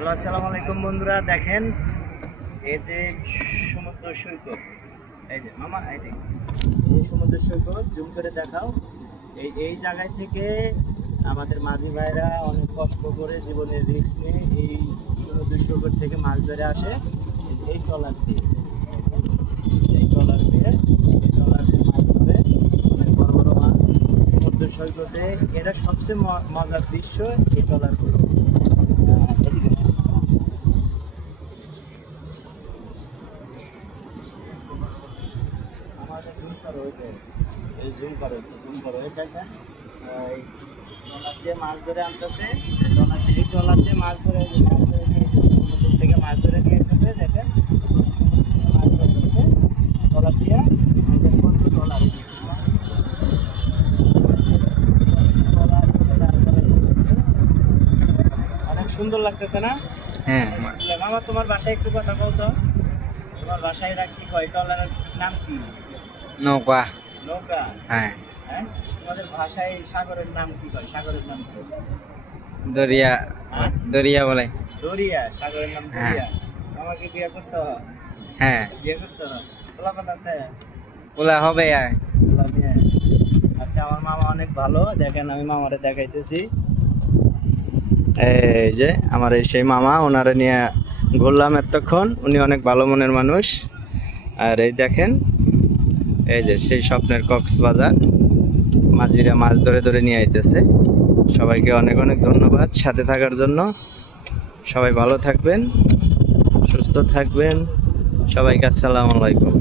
Hello, আসসালামু আলাইকুম বন্ধুরা। দেখেন এই যে সমুদ্র সৈকত, এই যে মামা, এই যে এই সমুদ্র সৈকত জুম করে দেখাও। এই জায়গায় থেকে আমাদের মাঝি ভাইরা অনেক কষ্ট করে জীবনের রিস্ক নিয়ে এই সমুদ্র সৈকত থেকে মাছ ধরে আসে। এই ট্রলার দিয়ে মাছ ধরে অনেক বড় বড় মাছ সমুদ্র সৈকতে। এটা সবচেয়ে মজার দৃশ্য এই ট্রলারগুলো। এদিকে আমাদের জুম করো, এই জুম করো এটা এই ট্রলার দিয়ে মাছ ধরে আনতেছে। ট্রলার দিয়ে মাছ ধরে সমুদ্র থেকে মাছ ধরে নিয়ে যেতেছে। দেখেন মাছ ধরতেছে ট্রলার দিয়ে। ট্রলার অনেক সুন্দর লাগতেছে না? হ্যাঁ মামা, তোমার বাসায় একটু কথা বলতো। তোমার বাসায় কি কয়? ট্রলারের নাম কি? নৌকা। নৌকা? হ্যাঁ। হ্যাঁ, তোমাদের ভাষায় সাগরের নাম কি কয়? সাগরের নাম কি? দরিয়া। হ্যাঁ? দরিয়া বলে। দরিয়া। সাগরের নাম হ্যাঁ। দরিয়া। আমাকে বিয়ে করছো? হ্যাঁ। বিয়ে করছো? পোলাপান আছে? ওলা হবে আর পোলা বিয়ে। আচ্ছা, আমার মামা অনেক ভালো। দেখেন, আমি মামারে দেখাইতেছি। এই যে আমার সেই মামা, ওনারে নিয়ে ঘুরলাম এতক্ষণ। উনি অনেক ভালো মনের মানুষ। আর এই দেখেন, এই যে সেই স্বপ্নের কক্সবাজার। মাঝিরা মাছ ধরে ধরে নিয়ে আইতেছে। সবাইকে অনেক অনেক ধন্যবাদ সাথে থাকার জন্য। সবাই ভালো থাকবেন, সুস্থ থাকবেন। সবাইকে আসসালামু আলাইকুম।